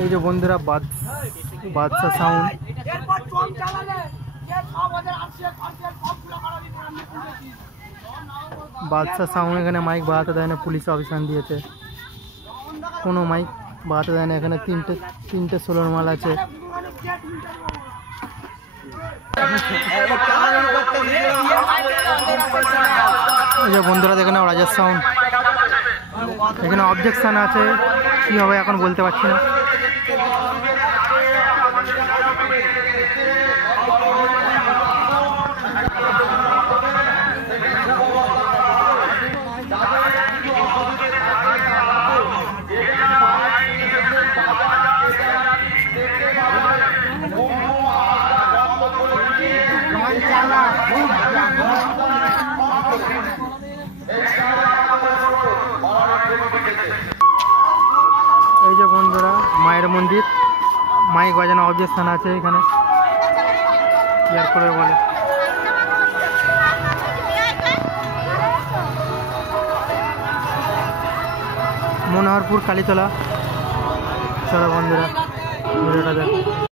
এই যে বন্ধুরা বাদশা সাউন্ড, বাদশা সাউন্ড এখানে মাইক বাড়াতে দেয় না, পুলিশ অফিসার দিয়েছে, কোনো মাইক বাড়াতে দেয় না। এখানে তিনটে 16 মাল আছে। এই যে বন্ধুরা দেখে নাও রাজার সাউন্ড, এখানে অবজেকশন আছে, কি হবে এখন বলতে পারছি না। এই যে বন্ধুরা মায়ের মন্দির, মাইক বাজানো অবজেকশন আছে এখানে, ক্লিয়ার করে বলে। মনোহরপুর কালীতলা। চলো বন্ধুরা ভিডিওটা দেখো।